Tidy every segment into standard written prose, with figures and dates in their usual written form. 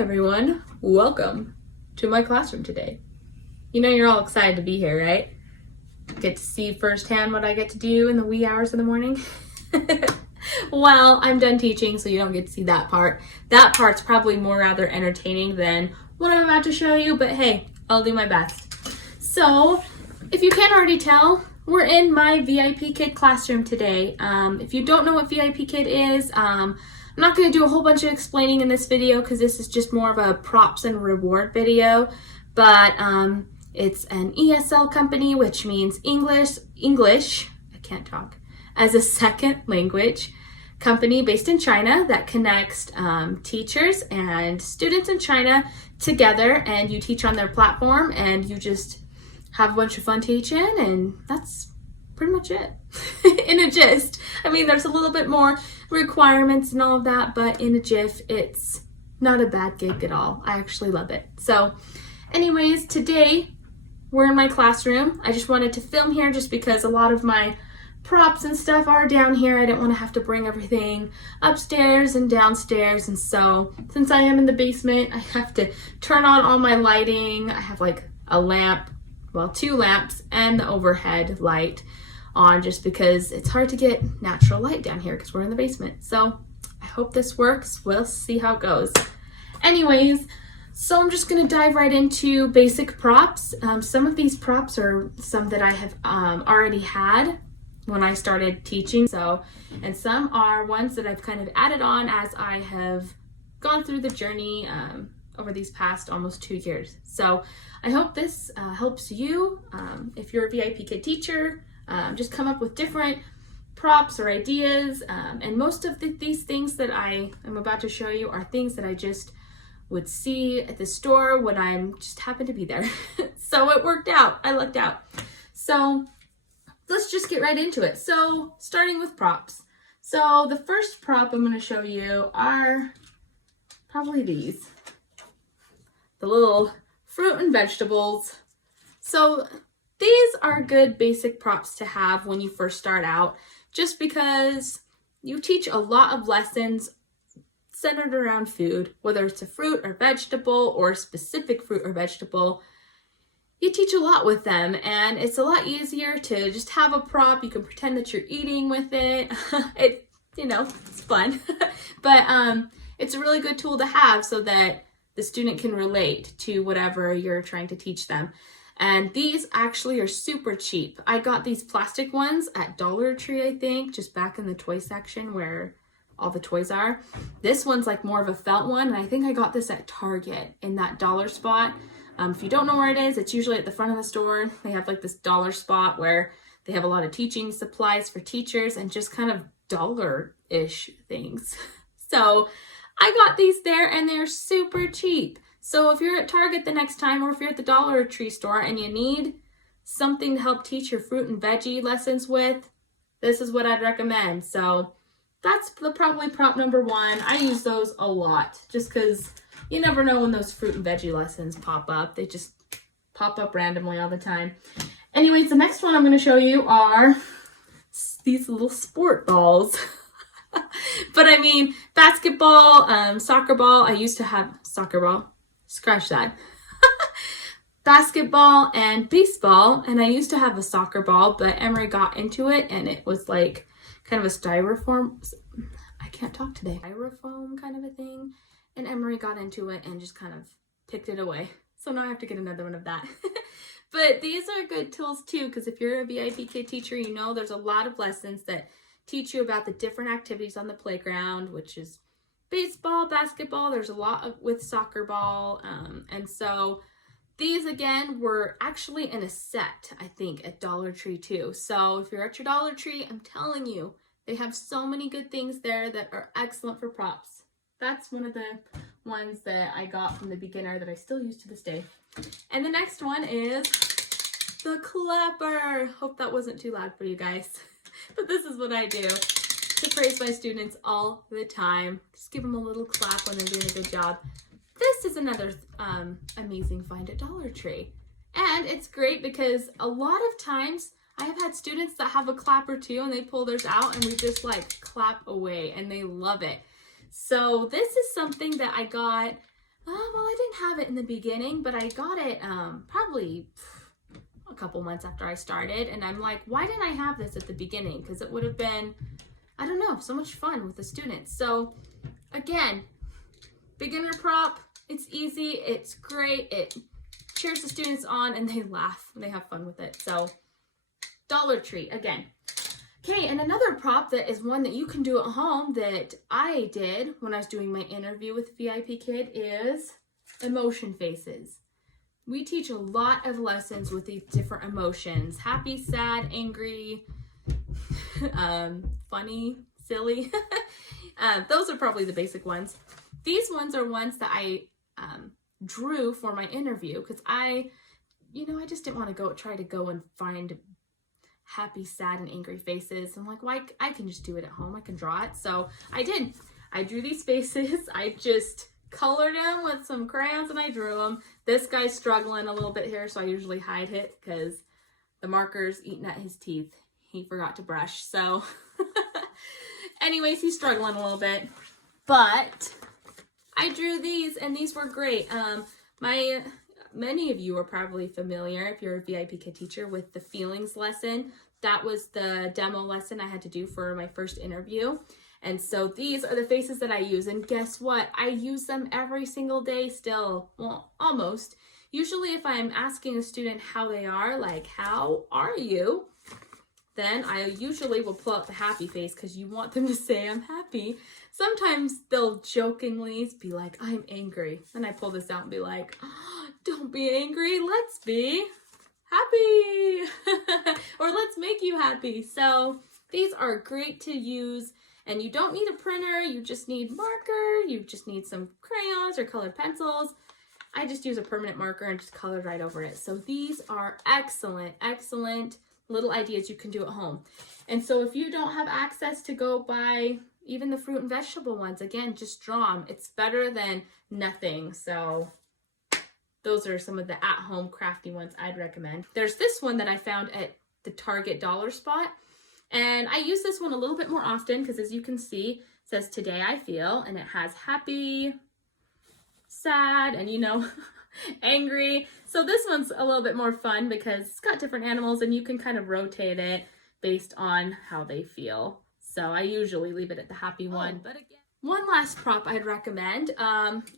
everyone, welcome to my classroom today. You know you're all excited to be here, right? Get to see firsthand what I get to do in the wee hours of the morning. Well, I'm done teaching, so you don't get to see that part. That part's probably more rather entertaining than what I'm about to show you, but hey, I'll do my best. So, if you can't already tell, we're in my VIPKID classroom today. If you don't know what VIPKID is, I'm not going to do a whole bunch of explaining in this video because this is just more of a props and reward video, but it's an ESL company, which means English, I can't talk, as a second language company based in China that connects teachers and students in China together, and you teach on their platform and you just have a bunch of fun teaching, and that's pretty much it in a gist. I mean, there's a little bit more requirements and all of that, but in a GIF, it's not a bad gig at all. I actually love it. So anyways, today we're in my classroom. I just wanted to film here just because a lot of my props and stuff are down here. I didn't want to have to bring everything upstairs and downstairs, and so since I am in the basement, I have to turn on all my lighting. I have like a lamp, well, 2 lamps and the overhead light on just because it's hard to get natural light down here because we're in the basement. So I hope this works. We'll see how it goes. Anyways, so I'm just going to dive right into basic props. Some of these props are some that I have already had when I started teaching. And some are ones that I've kind of added on as I have gone through the journey over these past almost 2 years. So I hope this helps you. If you're a VIPKID teacher, just come up with different props or ideas. And most of these things that I am about to show you are things that I just would see at the store when I'm just happened to be there. So it worked out. I lucked out. So let's just get right into it. So starting with props. So the first prop I'm going to show you are probably these. The little fruit and vegetables. So these are good basic props to have when you first start out, just because you teach a lot of lessons centered around food, whether it's a fruit or vegetable or a specific fruit or vegetable. You teach a lot with them, and it's a lot easier to just have a prop. You can pretend that you're eating with it. It's fun. But it's a really good tool to have so that the student can relate to whatever you're trying to teach them. And these actually are super cheap. I got these plastic ones at Dollar Tree, I think, just back in the toy section where all the toys are. This one's like more of a felt one, and I think I got this at Target in that dollar spot. If you don't know where it is, it's usually at the front of the store. They have like this dollar spot where they have a lot of teaching supplies for teachers and just kind of dollar-ish things. So I got these there, and they're super cheap. So if you're at Target the next time, or if you're at the Dollar Tree store and you need something to help teach your fruit and veggie lessons with, this is what I'd recommend. So that's probably prop number 1. I use those a lot just because you never know when those fruit and veggie lessons pop up. They just pop up randomly all the time. Anyways, the next one I'm going to show you are these little sport balls. But I mean, basketball, soccer ball. I used to have soccer ball. Scratch that. Basketball and baseball. And I used to have a soccer ball, but Emery got into it, and it was like kind of a styrofoam. I can't talk today. Styrofoam kind of a thing. And Emery got into it and just kind of picked it away. So now I have to get another one of that. But these are good tools too, because if you're a VIPKID teacher, you know there's a lot of lessons that teach you about the different activities on the playground, which is baseball, basketball. There's a lot with soccer ball. And so these, again, were actually in a set, I think, at Dollar Tree too. So if you're at your Dollar Tree, I'm telling you, they have so many good things there that are excellent for props. That's one of the ones that I got from the beginner that I still use to this day. And the next one is the clapper. Hope that wasn't too loud for you guys. But this is what I do to praise my students all the time. Just give them a little clap when they're doing a good job. This is another amazing find at Dollar Tree. And it's great because a lot of times I have had students that have a clapper too, and they pull theirs out and we just like clap away and they love it. So this is something that I got Well, I didn't have it in the beginning, but I got it probably a couple months after I started. And I'm like, why didn't I have this at the beginning? Because it would have been, I don't know, so much fun with the students. So again, beginner prop, it's easy, it's great, it cheers the students on and they laugh and they have fun with it. So Dollar Tree, again. Okay, and another prop that is one that you can do at home that I did when I was doing my interview with VIPKID is emotion faces. We teach a lot of lessons with these different emotions: happy, sad, angry, funny, silly. Those are probably the basic ones. These ones are ones that I drew for my interview because I just didn't want to try to go and find happy, sad, and angry faces. I'm like, well, I can just do it at home. I can draw it. So I did. I drew these faces. I just colored them with some crayons and I drew them. This guy's struggling a little bit here, so I usually hide it because the marker's eating at his teeth. He forgot to brush. So anyways, he's struggling a little bit. But I drew these and these were great. Many of you are probably familiar, if you're a VIPKID teacher, with the feelings lesson. That was the demo lesson I had to do for my first interview. And so these are the faces that I use. And guess what? I use them every single day still. Well, almost. Usually if I'm asking a student how they are, like, how are you? Then I usually will pull out the happy face because you want them to say I'm happy. Sometimes they'll jokingly be like, I'm angry. Then I pull this out and be like, oh, don't be angry, let's be happy. Or let's make you happy. So these are great to use, and you don't need a printer, you just need marker, you just need some crayons or colored pencils. I just use a permanent marker and just colored right over it. So these are excellent, excellent little ideas you can do at home. And so if you don't have access to go buy even the fruit and vegetable ones, again, just draw them. It's better than nothing. So those are some of the at-home crafty ones I'd recommend. There's this one that I found at the Target dollar spot. And I use this one a little bit more often because, as you can see, it says today I feel, and it has happy, sad, and angry. So this one's a little bit more fun because it's got different animals and you can kind of rotate it based on how they feel. So I usually leave it at the happy one. But again, one last prop I'd recommend,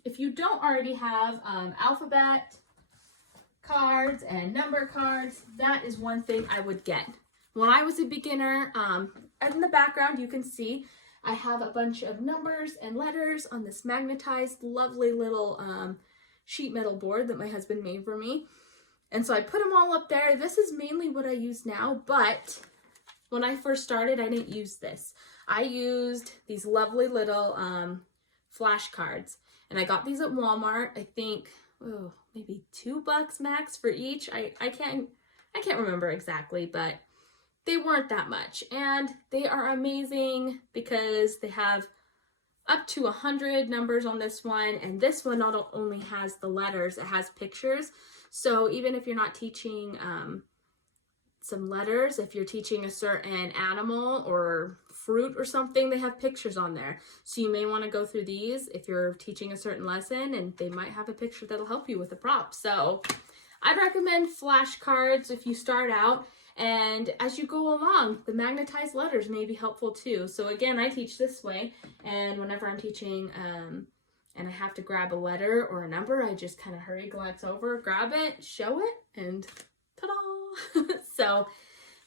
if you don't already have alphabet cards and number cards, that is one thing I would get. When I was a beginner, in the background you can see I have a bunch of numbers and letters on this magnetized lovely little sheet metal board that my husband made for me. And so I put them all up there. This is mainly what I use now, but when I first started, I didn't use this. I used these lovely little flashcards, and I got these at Walmart. I think maybe $2 max for each. I can't remember exactly, but they weren't that much, and they are amazing because they have up to 100 numbers on this one, and this one not only has the letters, it has pictures. So even if you're not teaching some letters, if you're teaching a certain animal or fruit or something, they have pictures on there. So you may want to go through these if you're teaching a certain lesson, and they might have a picture that'll help you with the prop. So I'd recommend flashcards if you start out. And as you go along, the magnetized letters may be helpful too. So again, I teach this way, and whenever I'm teaching and I have to grab a letter or a number, I just kind of hurry, glance over, grab it, show it, and ta-da! So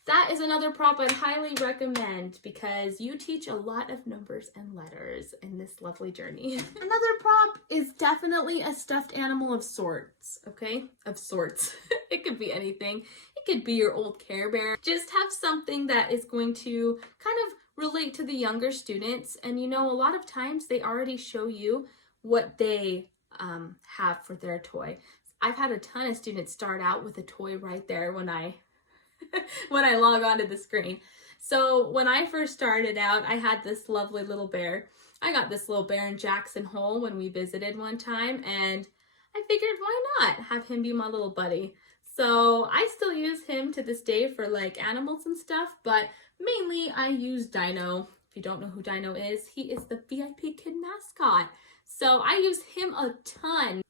that is another prop I'd highly recommend because you teach a lot of numbers and letters in this lovely journey. Another prop is definitely a stuffed animal of sorts, okay? Of sorts. It could be anything. It could be your old Care Bear. Just have something that is going to kind of relate to the younger students. And a lot of times they already show you what they have for their toy. I've had a ton of students start out with a toy right there when I log onto the screen. So when I first started out, I had this lovely little bear. I got this little bear in Jackson Hole when we visited one time, and I figured why not have him be my little buddy. So I still use him to this day for like animals and stuff, but mainly I use Dino. If you don't know who Dino is, he is the VIPKID mascot. So I use him a ton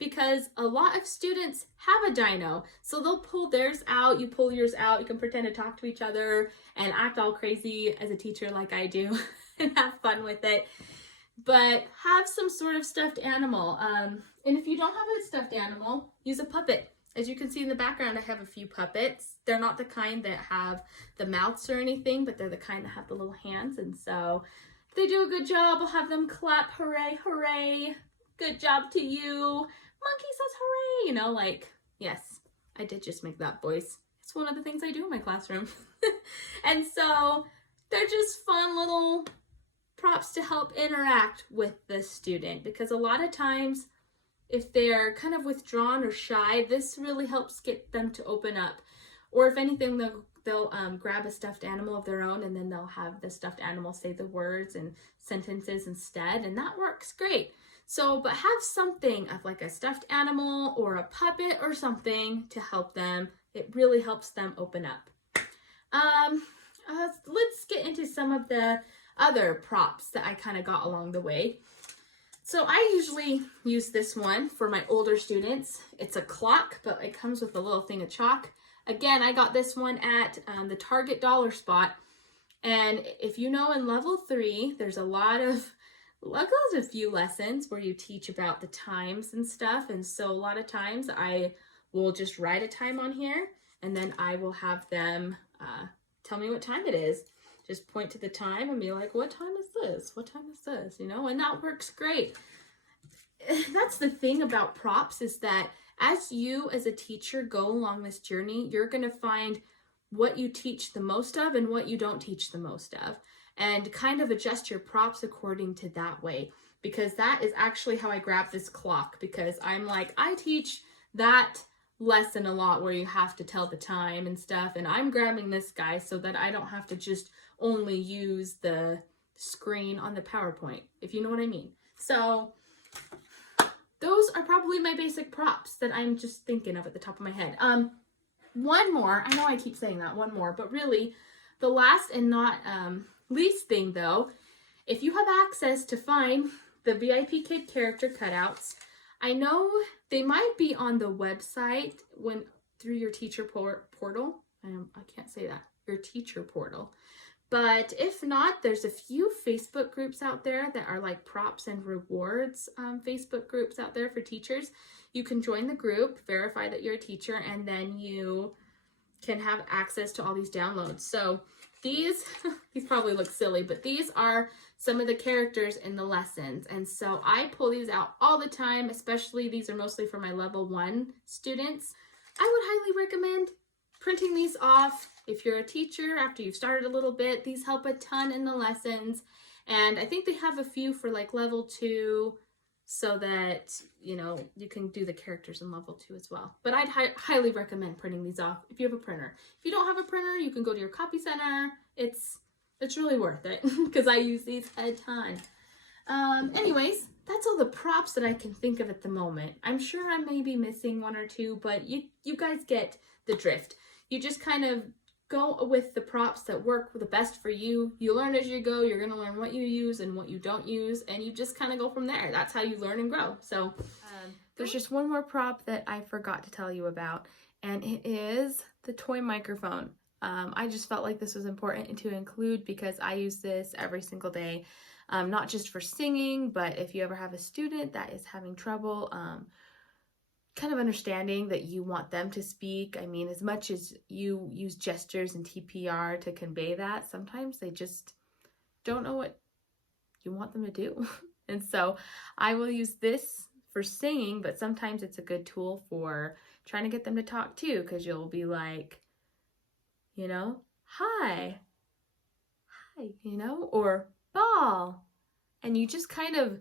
because a lot of students have a dino. So they'll pull theirs out, you pull yours out, you can pretend to talk to each other and act all crazy as a teacher like I do and have fun with it. But have some sort of stuffed animal. And if you don't have a stuffed animal, use a puppet. As you can see in the background, I have a few puppets. They're not the kind that have the mouths or anything, but they're the kind that have the little hands. And so if they do a good job, I'll have them clap, hooray, hooray. Good job to you. Monkey says hooray. You know, like, yes, I did just make that voice. It's one of the things I do in my classroom. And so they're just fun little props to help interact with the student, because a lot of times if they're kind of withdrawn or shy, this really helps get them to open up. Or if anything, they'll grab a stuffed animal of their own, and then they'll have the stuffed animal say the words and sentences instead, and that works great. So, but have something of like a stuffed animal or a puppet or something to help them. It really helps them open up. Let's get into some of the other props that I kind of got along the way. So I usually use this one for my older students. It's a clock, but it comes with a little thing of chalk. Again, I got this one at the Target dollar spot. And if you know, in level 3, there's a few lessons where you teach about the times and stuff. And so a lot of times I will just write a time on here, and then I will have them tell me what time it is. Just point to the time and be like, what time is this? What time is this? You know, and that works great. That's the thing about props, is that as you as a teacher go along this journey, you're going to find what you teach the most of and what you don't teach the most of, and kind of adjust your props according to that way. Because that is actually how I grab this clock, because I'm like, I teach that lesson a lot where you have to tell the time and stuff, and I'm grabbing this guy so that I don't have to just only use the screen on the PowerPoint, if you know what I mean. So those are probably my basic props that I'm just thinking of at the top of my head. One more, I know I keep saying that, one more, but really the last and not least thing though, if you have access to find the VIPKID character cutouts, I know they might be on the website through your teacher portal. I can't say that, your teacher portal. But if not, there's a few Facebook groups out there that are like props and rewards Facebook groups out there for teachers. You can join the group, verify that you're a teacher, and then you can have access to all these downloads. So these probably look silly, but these are some of the characters in the lessons. And so I pull these out all the time, especially these are mostly for my level 1 students. I would highly recommend printing these off. If you're a teacher, after you've started a little bit, these help a ton in the lessons. And I think they have a few for like level 2, so that, you know, you can do the characters in level 2 as well. But I'd highly recommend printing these off if you have a printer. If you don't have a printer, you can go to your copy center. It's really worth it because I use these a ton. Anyways, that's all the props that I can think of at the moment. I'm sure I may be missing one or two, but you guys get the drift. You just kind of go with the props that work the best for you. You learn as you go. You're going to learn what you use and what you don't use, and you just kind of go from there. That's how you learn and grow. So there's just one more prop that I forgot to tell you about, and it is the toy microphone. I just felt like this was important to include because I use this every single day, not just for singing, but if you ever have a student that is having trouble kind of understanding that you want them to speak. I mean, as much as you use gestures and TPR to convey that, sometimes they just don't know what you want them to do. And so I will use this for singing, but sometimes it's a good tool for trying to get them to talk too, because you'll be like, you know, hi, you know, or ball. And you just kind of,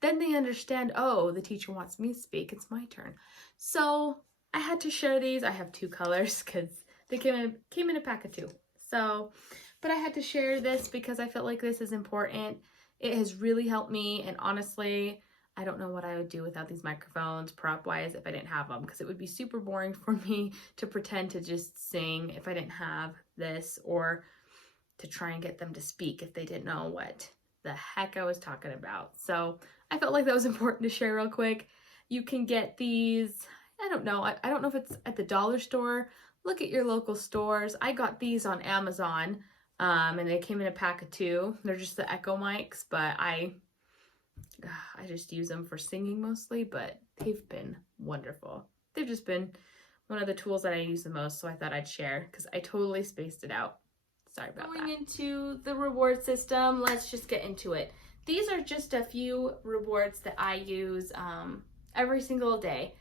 then they understand, oh, the teacher wants me to speak, it's my turn. So I had to share these. I have 2 colors because they came in a pack of 2. So, but I had to share this because I felt like this is important. It has really helped me, and honestly, I don't know what I would do without these microphones prop-wise if I didn't have them, because it would be super boring for me to pretend to just sing if I didn't have this, or to try and get them to speak if they didn't know what the heck I was talking about. So I felt like that was important to share real quick. You can get these, I don't know if it's at the dollar store. Look at your local stores. I got these on Amazon, and they came in a pack of 2. They're just the Echo mics, but I just use them for singing mostly, but they've been wonderful. They've just been one of the tools that I use the most, so I thought I'd share because I totally spaced it out. Sorry about that. Going into the reward system, let's just get into it. These are just a few rewards that I use every single day.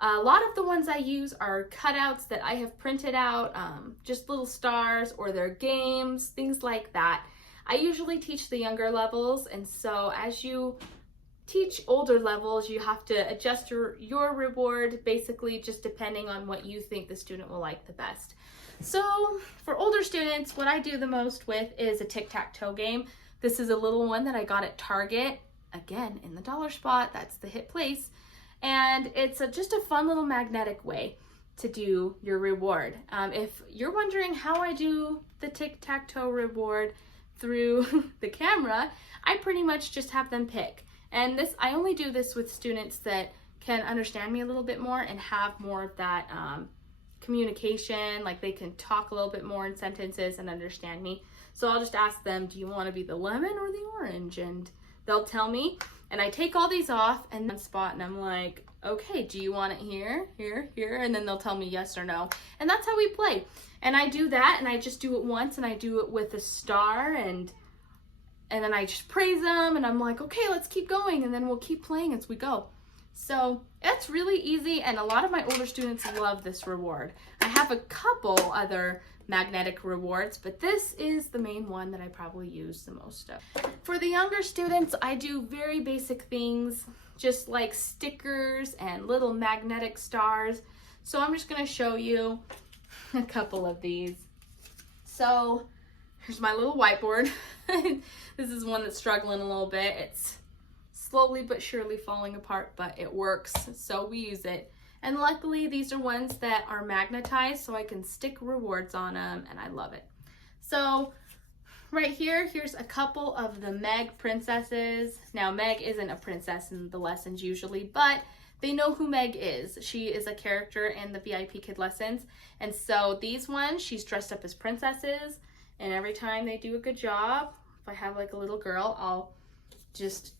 A lot of the ones I use are cutouts that I have printed out, just little stars, or they're games, things like that. I usually teach the younger levels, and so as you teach older levels, you have to adjust your reward basically just depending on what you think the student will like the best. So for older students, what I do the most with is a tic-tac-toe game. This is a little one that I got at Target, again in the dollar spot, that's the hit place. And it's just a fun little magnetic way to do your reward. If you're wondering how I do the tic-tac-toe reward through the camera, I pretty much just have them pick. And this, I only do this with students that can understand me a little bit more and have more of that communication, like they can talk a little bit more in sentences and understand me. So I'll just ask them, do you want to be the lemon or the orange? And they'll tell me, and I take all these off and then spot, and I'm like, okay, do you want it here, here, here? And then they'll tell me yes or no. And that's how we play. And I do that, and I just do it once, and I do it with a star, and then I just praise them, and I'm like, okay, let's keep going, and then we'll keep playing as we go. So it's really easy, and a lot of my older students love this reward. I have a couple other magnetic rewards, but this is the main one that I probably use the most of. For the younger students, I do very basic things, just like stickers and little magnetic stars. So I'm just gonna show you a couple of these. So here's my little whiteboard. This is one that's struggling a little bit. It's slowly but surely falling apart, but it works, so we use it. And luckily these are ones that are magnetized, so I can stick rewards on them, and I love it. So right here, here's a couple of the Meg princesses. Now Meg isn't a princess in the lessons usually, but they know who Meg is. She is a character in the VIPKID lessons. And so these ones, she's dressed up as princesses, and every time they do a good job, if I have like a little girl, I'll just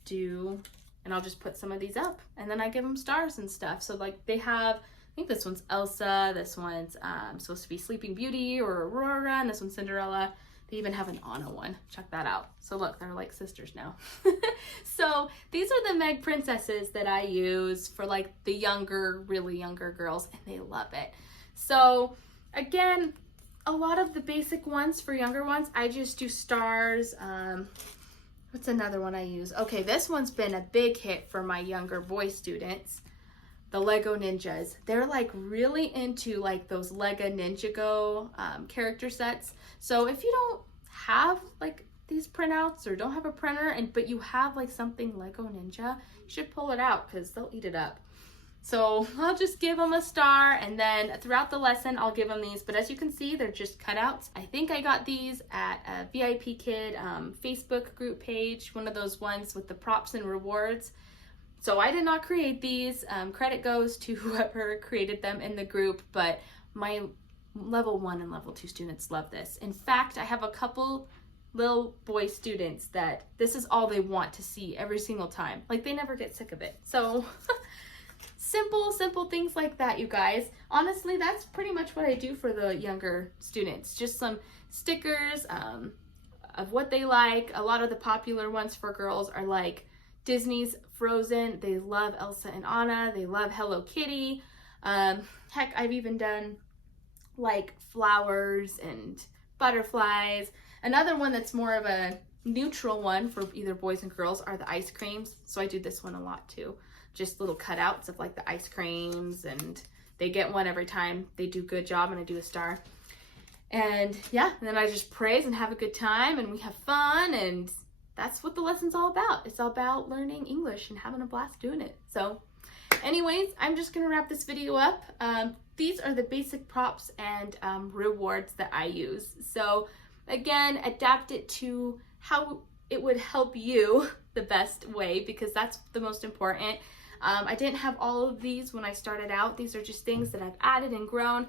put some of these up, and then I give them stars and stuff. So like they have, I think this one's Elsa, this one's supposed to be Sleeping Beauty or Aurora, and this one's Cinderella. They even have an Anna one. Check that out. So look, they're like sisters now. So these are the Meg princesses that I use for like the younger, really younger girls, and they love it. So again, a lot of the basic ones for younger ones, I just do stars. What's another one I use? Okay, this one's been a big hit for my younger boy students. The Lego Ninjas. They're like really into like those Lego Ninjago character sets. So if you don't have like these printouts or don't have a printer, but you have like something Lego Ninja, you should pull it out because they'll eat it up. So I'll just give them a star, and then throughout the lesson I'll give them these, but as you can see, they're just cutouts. I think I got these at a VIPKID Facebook group page, one of those ones with the props and rewards. So I did not create these. Credit goes to whoever created them in the group, but my level 1 and level 2 students love this. In fact, I have a couple little boy students that this is all they want to see every single time. Like they never get sick of it. So simple things like that, you guys. Honestly, that's pretty much what I do for the younger students. Just some stickers of what they like. A lot of the popular ones for girls are like Disney's Frozen. They love Elsa and Anna. They love Hello Kitty. Heck, I've even done like flowers and butterflies. Another one that's more of a neutral one for either boys and girls are the ice creams. So I do this one a lot too. Just little cutouts of like the ice creams, and they get one every time they do a good job, and I do a star. And yeah, and then I just praise and have a good time, and we have fun, and that's what the lesson's all about. It's all about learning English and having a blast doing it. So anyways, I'm just gonna wrap this video up. These are the basic props and rewards that I use. So again, adapt it to how it would help you the best way, because that's the most important. I didn't have all of these when I started out. These are just things that I've added and grown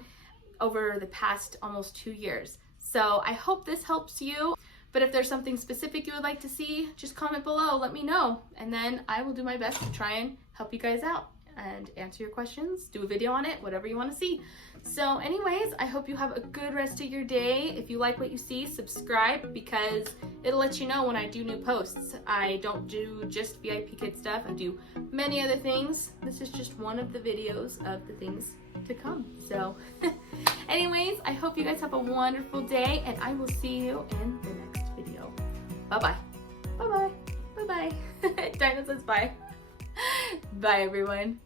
over the past almost 2 years. So I hope this helps you. But if there's something specific you would like to see, just comment below, let me know. And then I will do my best to try and help you guys out and answer your questions, do a video on it, whatever you want to see. So anyways, I hope you have a good rest of your day. If you like what you see, subscribe, because it'll let you know when I do new posts. I don't do just VIPKID stuff. I do many other things. This is just one of the videos of the things to come. So anyways, I hope you guys have a wonderful day, and I will see you in the next video. Bye-bye. Bye-bye. Bye-bye. Dinah says bye. Bye, everyone.